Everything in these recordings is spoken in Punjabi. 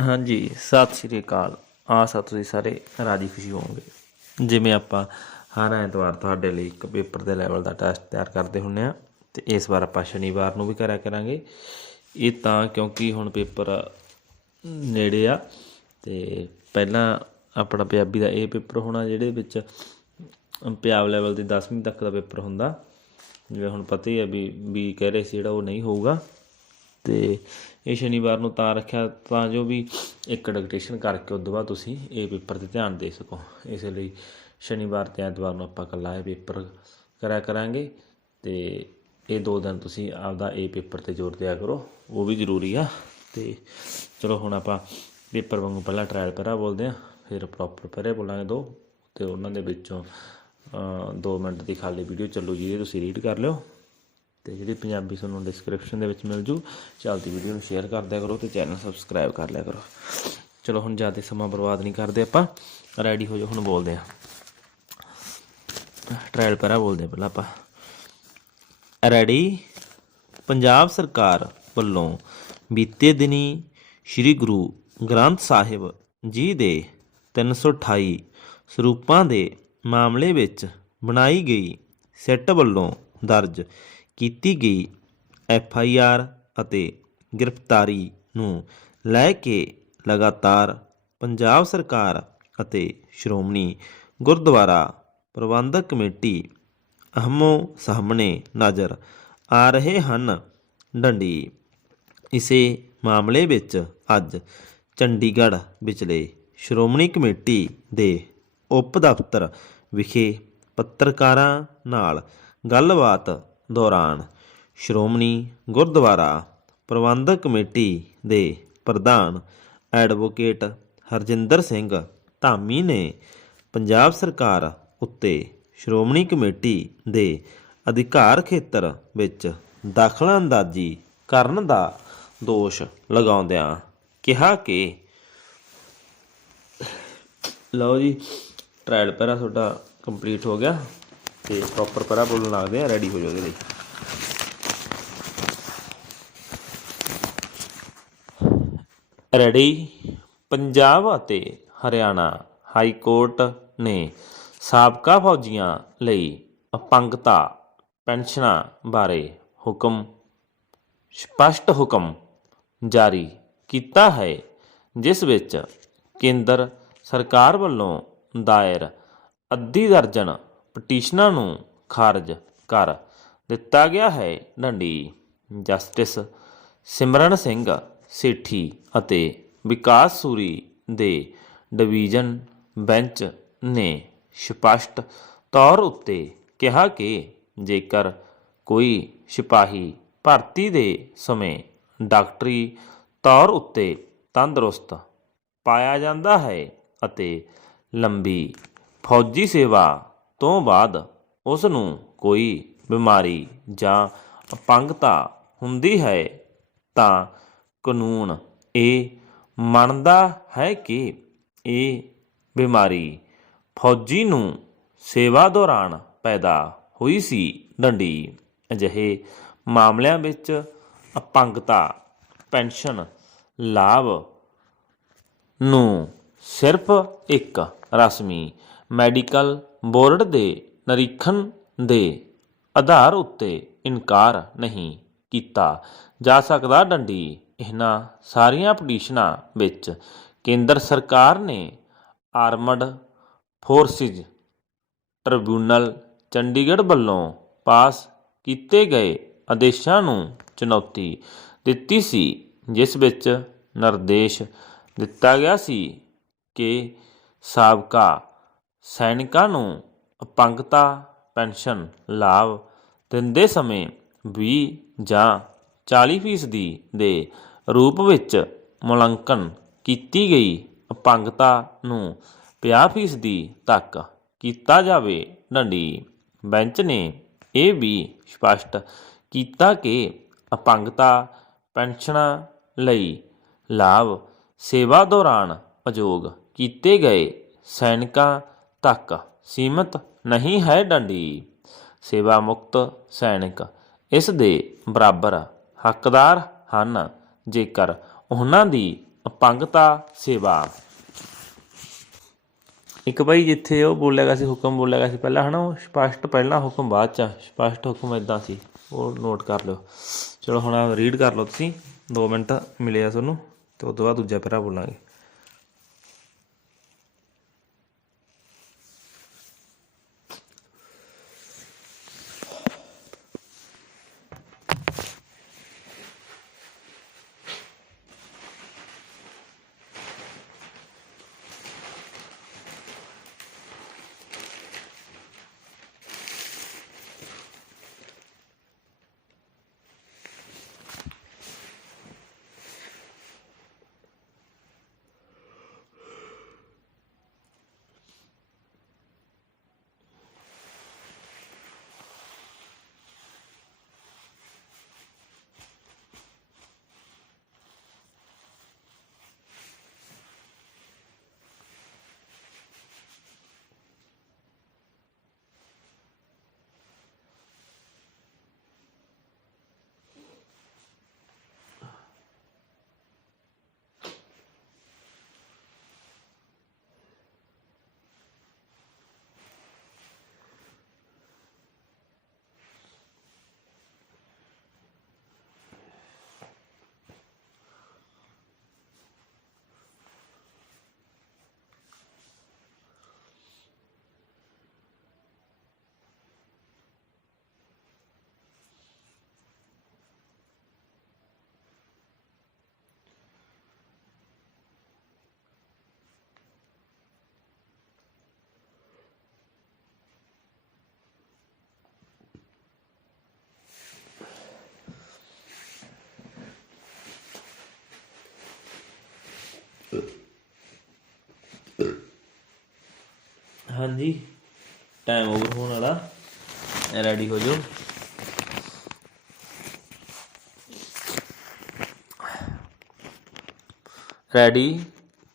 ਹਾਂਜੀ, ਸਤਿ ਸ਼੍ਰੀ ਅਕਾਲ। ਆਸਾ ਤੁਸੀਂ ਸਾਰੇ ਰਾਜੀ ਖੁਸ਼ੀ ਹੋਵੋਗੇ। ਜਿਵੇਂ ਆਪਾਂ ਹਰ ਐਤਵਾਰ ਤੁਹਾਡੇ ਲਈ ਇੱਕ ਪੇਪਰ ਦੇ ਲੈਵਲ ਦਾ ਟੈਸਟ ਤਿਆਰ ਕਰਦੇ ਹੁੰਨੇ ਆ, ਤੇ ਇਸ ਵਾਰ ਆਪਾਂ ਸ਼ਨੀਵਾਰ ਨੂੰ ਵੀ ਕਰਿਆ ਕਰਾਂਗੇ। ਇਹ ਤਾਂ ਕਿਉਂਕਿ ਹੁਣ ਪੇਪਰ ਨੇੜੇ ਆ, ਤੇ ਪਹਿਲਾਂ ਆਪਣਾ ਪੰਜਾਬੀ ਦਾ ਇਹ ਪੇਪਰ ਹੋਣਾ ਜਿਹਦੇ ਵਿੱਚ ਪੰਜਾਬ ਲੈਵਲ ਦੀ 10ਵੀਂ ਤੱਕ ਦਾ ਪੇਪਰ ਹੁੰਦਾ, ਜਿਵੇਂ ਹੁਣ ਪਤਾ ਹੀ ਆ ਵੀ ਵੀ ਕਹਿ ਰਹੇ ਸੀ ਜਿਹੜਾ ਉਹ ਨਹੀਂ ਹੋਊਗਾ। ਤੇ ਇਹ ਸ਼ਨੀਵਾਰ ਨੂੰ ਤਾਂ ਰੱਖਿਆ ਤਾਂ ਜੋ ਵੀ ਇੱਕ ਡਿਕਟੇਸ਼ਨ ਕਰਕੇ ਉਸ ਤੋਂ ਬਾਅਦ ਤੁਸੀਂ ਇਹ ਪੇਪਰ ਤੇ ਧਿਆਨ ਦੇ ਸਕੋ। ਇਸ ਲਈ ਸ਼ਨੀਵਾਰ ਤੇ ਐਤਵਾਰ ਨੂੰ ਆਪਾਂ ਇਕੱਲਾ ਇਹ ਪੇਪਰ ਕਰਿਆ ਕਰਾਂਗੇ ਤੇ ਇਹ ਦੋ ਦਿਨ ਤੁਸੀਂ ਆਪਦਾ ਇਹ ਪੇਪਰ ਤੇ ਜ਼ੋਰ ਦਿਆ ਕਰੋ। ਉਹ ਵੀ ਜ਼ਰੂਰੀ ਆ ਤੇ ਚਲੋ ਹੁਣ ਆਪਾਂ ਪੇਪਰ ਵਾਂਗੂ ਪਹਿਲਾਂ ਟ੍ਰਾਇਲ ਪੈਰਾ ਬੋਲਦੇ ਆ ਫਿਰ ਪ੍ਰੋਪਰ ਪੈਰੇ ਬੋਲਾਂਗੇ ਦੋ ਤੇ ਉਹਨਾਂ ਦੇ ਵਿੱਚੋਂ 2 ਮਿੰਟ ਦੀ ਖਾਲੀ ਵੀਡੀਓ ਚੱਲੂ ਜਿਹਦੇ ਤੁਸੀਂ ਰੀਡ ਕਰ ਲਿਓ। ਤੇ ਜਿਹੜੀ ਪੰਜਾਬੀ ਤੁਹਾਨੂੰ ਡਿਸਕ੍ਰਿਪਸ਼ਨ ਦੇ ਵਿੱਚ ਮਿਲ ਜੂ, ਚੱਲਦੀ ਵੀਡੀਓ ਨੂੰ ਸ਼ੇਅਰ ਕਰ ਦਿਆ ਕਰੋ ਤੇ ਚੈਨਲ ਸਬਸਕ੍ਰਾਈਬ ਕਰ ਲਿਆ ਕਰੋ। ਚਲੋ, ਹੁਣ ਜ਼ਿਆਦਾ ਸਮਾਂ ਬਰਬਾਦ ਨਹੀਂ ਕਰਦੇ ਆਪਾਂ। ਰੈਡੀ ਹੋ ਜਾਓ, ਹੁਣ ਬੋਲਦੇ ਆ ਟ੍ਰਾਇਲ ਪੈਰਾ ਬੋਲਦੇ ਪਹਿਲਾਂ ਆਪਾਂ। ਰੈਡੀ ਪੰਜਾਬ ਸਰਕਾਰ ਵੱਲੋਂ ਬੀਤੇ ਦਿਨੀ ਸ੍ਰੀ ਗੁਰੂ ਗ੍ਰੰਥ ਸਾਹਿਬ ਜੀ ਦੇ 328 ਸਰੂਪਾਂ ਦੇ ਮਾਮਲੇ ਵਿੱਚ ਬਣਾਈ ਗਈ ਸੈੱਟ ਵੱਲੋਂ ਦਰਜ ਕੀਤੀ ਗਈ ਐਫ ਆਈ ਆਰ ਅਤੇ ਗ੍ਰਿਫਤਾਰੀ ਨੂੰ ਲੈ ਕੇ ਲਗਾਤਾਰ ਪੰਜਾਬ ਸਰਕਾਰ ਅਤੇ ਸ਼੍ਰੋਮਣੀ ਗੁਰਦੁਆਰਾ ਪ੍ਰਬੰਧਕ ਕਮੇਟੀ ਅਹਮੋ ਸਾਹਮਣੇ ਨਜ਼ਰ ਆ ਰਹੇ ਹਨ। ਡੰਡੀ। ਇਸੇ ਮਾਮਲੇ ਵਿੱਚ ਅੱਜ ਚੰਡੀਗੜ੍ਹ ਵਿਚਲੇ ਸ਼੍ਰੋਮਣੀ ਕਮੇਟੀ ਦੇ ਉਪ ਦਫ਼ਤਰ ਵਿਖੇ ਪੱਤਰਕਾਰਾਂ ਨਾਲ ਗੱਲਬਾਤ ਦੌਰਾਨ ਸ਼੍ਰੋਮਣੀ ਗੁਰਦੁਆਰਾ ਪ੍ਰਬੰਧਕ ਕਮੇਟੀ ਦੇ ਪ੍ਰਧਾਨ ਐਡਵੋਕੇਟ ਹਰਜਿੰਦਰ ਸਿੰਘ ਧਾਮੀ ਨੇ ਪੰਜਾਬ ਸਰਕਾਰ ਉੱਤੇ ਸ਼੍ਰੋਮਣੀ ਕਮੇਟੀ ਦੇ ਅਧਿਕਾਰ ਖੇਤਰ ਵਿੱਚ ਦਾਖਲਾ ਅੰਦਾਜ਼ੀ ਕਰਨ ਦਾ ਦੋਸ਼ ਲਗਾਉਂਦਿਆਂ ਕਿਹਾ ਕਿ ਲਓ ਜੀ ਟ੍ਰਾਇਲ ਪੈਰਾ ਤੁਹਾਡਾ ਕੰਪਲੀਟ ਹੋ ਗਿਆ। ਤੇ ਪ੍ਰੋਪਰ ਪੈਰਾ ਬੋਲਣ ਲੱਗਦੇ ਆ ਰੈਡੀ ਹੋ ਜਾਓ ਇਹਦੇ ਲਈ ਰੈਡੀ ਪੰਜਾਬ ਅਤੇ ਹਰਿਆਣਾ ਹਾਈ ਕੋਰਟ ਨੇ ਸਾਬਕਾ ਫੌਜੀਆਂ ਲਈ ਅਪੰਗਤਾ ਪੈਨਸ਼ਨਾਂ ਬਾਰੇ ਹੁਕਮ, ਸਪਸ਼ਟ ਹੁਕਮ ਜਾਰੀ ਕੀਤਾ ਹੈ, ਜਿਸ ਵਿੱਚ ਕੇਂਦਰ ਸਰਕਾਰ ਵੱਲੋਂ ਦਾਇਰ ਅੱਧੀ ਦਰਜਨ ਪਟੀਸ਼ਨਾਂ ਨੂੰ ਖਾਰਜ ਕਰ ਦਿੱਤਾ ਗਿਆ ਹੈ। ਡੰਡੀ ਜਸਟਿਸ ਸਿਮਰਨ ਸਿੰਘ ਸੇਠੀ ਅਤੇ ਵਿਕਾਸ ਸੂਰੀ ਦੇ ਡਿਵੀਜ਼ਨ ਬੈਂਚ ਨੇ ਸਪਸ਼ਟ ਤੌਰ ਉੱਤੇ ਕਿਹਾ ਕਿ ਜੇਕਰ ਕੋਈ ਸਿਪਾਹੀ ਭਰਤੀ ਦੇ ਸਮੇਂ ਡਾਕਟਰੀ ਤੌਰ ਉੱਤੇ ਤੰਦਰੁਸਤ ਪਾਇਆ ਜਾਂਦਾ ਹੈ ਅਤੇ ਲੰਬੀ ਫੌਜੀ ਸੇਵਾ ਤੋਂ ਬਾਅਦ ਉਸ ਨੂੰ ਕੋਈ ਬਿਮਾਰੀ ਜਾਂ ਅਪੰਗਤਾ ਹੁੰਦੀ ਹੈ ਤਾਂ ਕਾਨੂੰਨ ਇਹ ਮੰਨਦਾ ਹੈ ਕਿ ਇਹ ਬਿਮਾਰੀ ਫੌਜੀ ਨੂੰ ਸੇਵਾ ਦੌਰਾਨ ਪੈਦਾ ਹੋਈ ਸੀ। ਡੰਡੀ। ਅਜਿਹੇ ਮਾਮਲਿਆਂ ਵਿੱਚ ਅਪੰਗਤਾ, ਪੈਨਸ਼ਨ, ਲਾਭ ਨੂੰ ਸਿਰਫ ਇੱਕ ਰਸਮੀ ਮੈਡੀਕਲ ਬੋਰਡ ਦੇ ਨਿਰੀਖਣ ਦੇ ਆਧਾਰ ਉੱਤੇ ਇਨਕਾਰ ਨਹੀਂ ਕੀਤਾ ਜਾ ਸਕਦਾ ਡੰਡੀ। ਇਹਨਾਂ ਸਾਰੀਆਂ ਪਟੀਸ਼ਨਾਂ ਵਿੱਚ ਕੇਂਦਰ ਸਰਕਾਰ ਨੇ ਆਰਮਡ ਫੋਰਸਿਸ ਟ੍ਰਿਬਿਊਨਲ ਚੰਡੀਗੜ੍ਹ ਵੱਲੋਂ ਪਾਸ ਕੀਤੇ ਗਏ ਆਦੇਸ਼ਾਂ ਨੂੰ ਚੁਣੌਤੀ ਦਿੱਤੀ ਸੀ, ਜਿਸ ਵਿੱਚ ਨਿਰਦੇਸ਼ ਦਿੱਤਾ ਗਿਆ ਸੀ ਕਿ ਸਾਬਕਾ ਸੈਨਿਕਾਂ ਨੂੰ ਅਪੰਗਤਾ, ਪੈਨਸ਼ਨ, ਲਾਭ ਦਿੰਦੇ ਸਮੇਂ 20 ਜਾਂ 40% ਦੇ ਰੂਪ ਵਿੱਚ ਮੁਲਾਂਕਣ ਕੀਤੀ ਗਈ। ਅਪੰਗਤਾ ਨੂੰ 50% ਤੱਕ ਕੀਤਾ ਜਾਵੇ। ਡੰਡੀ ਬੈਂਚ ਨੇ ਇਹ ਵੀ ਸਪਸ਼ਟ ਕੀਤਾ ਕਿ ਅਪੰਗਤਾ, ਪੈਨਸ਼ਨਾਂ ਲਈ ਲਾਭ ਸੇਵਾ ਦੌਰਾਨ ਅਯੋਗ ਕੀਤੇ ਗਏ ਸੈਨਿਕਾਂ ਤੱਕ ਸੀਮਤ ਨਹੀਂ ਹੈ ਡੰਡੀ। ਸੇਵਾ ਮੁਕਤ ਸੈਨਿਕ ਇਸ ਦੇ ਬਰਾਬਰ ਹੱਕਦਾਰ ਹਨ ਜੇਕਰ ਉਹਨਾਂ ਦੀ ਅਪੰਗਤਾ ਸੇਵਾ। ਇੱਕ ਭਾਈ ਜਿੱਥੇ ਉਹ ਬੋਲਿਆ ਗਿਆ ਸੀ, ਹੁਕਮ ਬੋਲਿਆ ਗਿਆ ਸੀ ਪਹਿਲਾਂ, ਹਨਾ, ਉਹ ਸਪਸ਼ਟ ਪਹਿਲਾਂ ਹੁਕਮ ਬਾਅਦ ਚ ਆ। ਸਪਸ਼ਟ ਹੁਕਮ ਇਦਾਂ ਸੀ। ਉਹ ਨੋਟ ਕਰ ਲਿਓ। ਚਲੋ ਹੁਣ ਰੀਡ ਕਰ ਲਓ ਤੁਸੀਂ 2 ਮਿੰਟ ਮਿਲੇ ਆ ਤੁਹਾਨੂੰ, ਤੇ ਉਸ ਤੋਂ ਬਾਅਦ ਦੂਜਾ ਪੈਰਾ ਬੋਲਾਂਗੇ। ਹਾਂਜੀ ਟਾਈਮ ਓਵਰ ਹੋਣ ਵਾਲਾ। ਰੈਡੀ ਹੋ ਜਾਓ। ਰੈਡੀ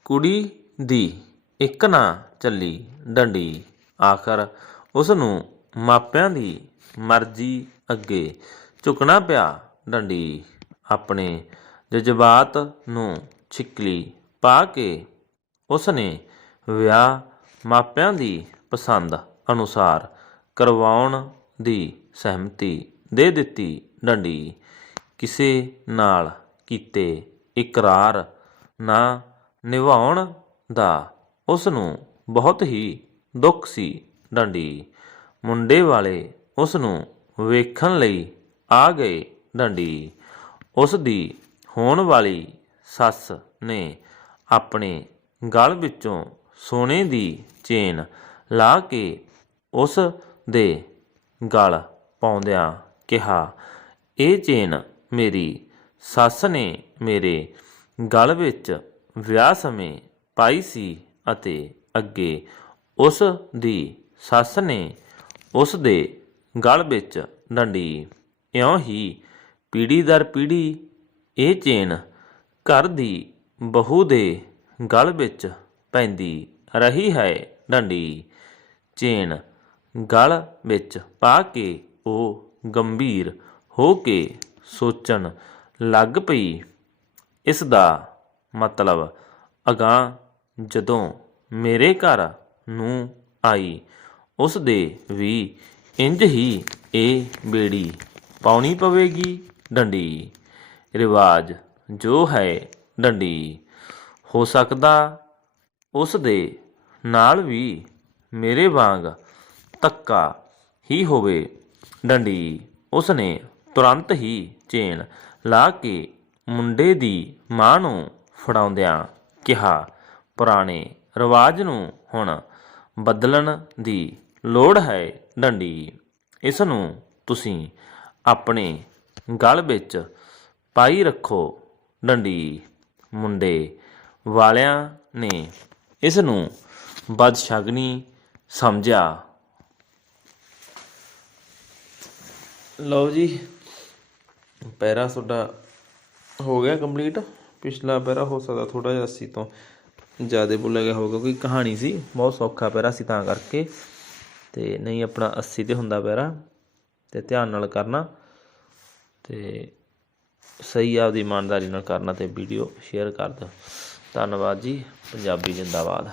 ਕੁੜੀ ਦੀ ਇੱਕ ਨਾ ਚੱਲੀ ਡੰਡੀ। ਆਖਰ ਉਸ ਨੂੰ ਮਾਪਿਆਂ ਦੀ ਮਰਜ਼ੀ ਅੱਗੇ ਝੁਕਣਾ ਪਿਆ ਡੰਡੀ। ਆਪਣੇ ਜਜ਼ਬਾਤ ਨੂੰ ਛਿੱਕਲੀ ਪਾ ਕੇ ਉਸ ਨੇ ਵਿਆਹ ਮਾਪਿਆਂ ਦੀ ਪਸੰਦ ਅਨੁਸਾਰ ਕਰਵਾਉਣ ਦੀ ਸਹਿਮਤੀ ਦੇ ਦਿੱਤੀ। ਡੰਡੀ ਕਿਸੇ ਨਾਲ ਕੀਤੇ ਇਕਰਾਰ ਨਾ ਨਿਭਾਉਣ ਦਾ ਉਸ ਨੂੰ ਬਹੁਤ ਹੀ ਦੁੱਖ ਸੀ। ਡੰਡੀ ਮੁੰਡੇ ਵਾਲੇ ਉਸ ਨੂੰ ਵੇਖਣ ਲਈ ਆ ਗਏ। ਡੰਡੀ ਉਸ ਦੀ ਹੋਣ ਵਾਲੀ ਸੱਸ ਨੇ ਆਪਣੇ ਗਲ ਵਿੱਚੋਂ ਸੋਨੇ ਦੀ ਚੇਨ ਲਾ ਕੇ ਉਸ ਦੇ ਗਲ ਪਾਉਂਦਿਆਂ ਕਿਹਾ, ਇਹ ਚੇਨ ਮੇਰੀ ਸੱਸ ਨੇ ਮੇਰੇ ਗਲ ਵਿੱਚ ਵਿਆਹ ਸਮੇਂ ਪਾਈ ਸੀ ਅਤੇ ਅੱਗੇ ਉਸ ਦੀ ਸੱਸ ਨੇ ਉਸ ਦੇ ਗਲ ਵਿੱਚ ਡੰਡੀ, ਇਉਂ ਹੀ ਪੀੜੀ ਦਰ ਪੀੜੀ ਇਹ ਚੇਨ ਘਰ ਦੀ ਬਹੂ ਦੇ ਗਲ ਵਿੱਚ ਪੈਂਦੀ ਰਹੀ ਹੈ ਡੰਡੀ। ਚੇਨ ਗਲ ਵਿੱਚ ਪਾ ਕੇ ਉਹ ਗੰਭੀਰ ਹੋ ਕੇ ਸੋਚਣ ਲੱਗ ਪਈ। ਇਸ ਦਾ ਮਤਲਬ ਅਗਾਂ ਜਦੋਂ ਮੇਰੇ ਘਰ ਨੂੰ ਆਈ, ਉਸ ਦੇ ਵੀ ਇੰਜ ਹੀ ਇਹ ਬੇੜੀ ਪਾਉਣੀ ਪਵੇਗੀ ਡੰਡੀ। ਰਿਵਾਜ ਜੋ ਹੈ ਡੰਡੀ, ਹੋ ਸਕਦਾ ਉਸ ਦੇ ਨਾਲ ਵੀ ਮੇਰੇ ਵਾਂਗ ਧੱਕਾ ਹੀ ਹੋਵੇ, ਡੰਡੀ ਉਸਨੇ ਤੁਰੰਤ ਹੀ ਚੇਨ ਲਾ ਕੇ ਮੁੰਡੇ ਦੀ ਮਾਂ ਨੂੰ ਫੜਾਉਂਦਿਆਂ ਕਿਹਾ, ਪੁਰਾਣੇ ਰਿਵਾਜ ਨੂੰ ਹੁਣ ਬਦਲਣ ਦੀ ਲੋੜ ਹੈ, ਡੰਡੀ। ਇਸ ਨੂੰ ਤੁਸੀਂ ਆਪਣੇ ਗਲ ਵਿੱਚ ਪਾਈ ਰੱਖੋ, ਡੰਡੀ। ਮੁੰਡੇ ਵਾਲਿਆਂ ਨੇ ਇਸ ਨੂੰ ਬਦਸ਼ਗਨੀ ਸਮਝਿਆ। ਲਓ ਜੀ ਪੈਰਾ ਤੁਹਾਡਾ ਹੋ ਗਿਆ ਕੰਪਲੀਟ। ਪਿਛਲਾ ਪੈਰਾ ਹੋ ਸਕਦਾ ਥੋੜਾ ਜਿਹਾ 80 ਤੋਂ ਜ਼ਿਆਦਾ ਬੋਲਿਆ ਗਿਆ ਹੋਊਗਾ, ਕੋਈ ਕਹਾਣੀ ਸੀ, ਬਹੁਤ ਸੌਖਾ ਪੈਰਾ ਸੀ ਤਾਂ ਕਰਕੇ। ਤੇ ਨਹੀਂ, ਆਪਣਾ 80 ਤੇ ਹੁੰਦਾ ਪੈਰਾ ਤੇ ਧਿਆਨ ਨਾਲ ਕਰਨਾ। ਤੇ ਸਹੀ ਆਪਦੀ ਇਮਾਨਦਾਰੀ ਨਾਲ ਕਰਨਾ ਤੇ ਵੀਡੀਓ ਸ਼ੇਅਰ ਕਰ ਦਿਓ। ਧੰਨਵਾਦ ਜੀ, ਪੰਜਾਬੀ ਜਿੰਦਾਬਾਦ।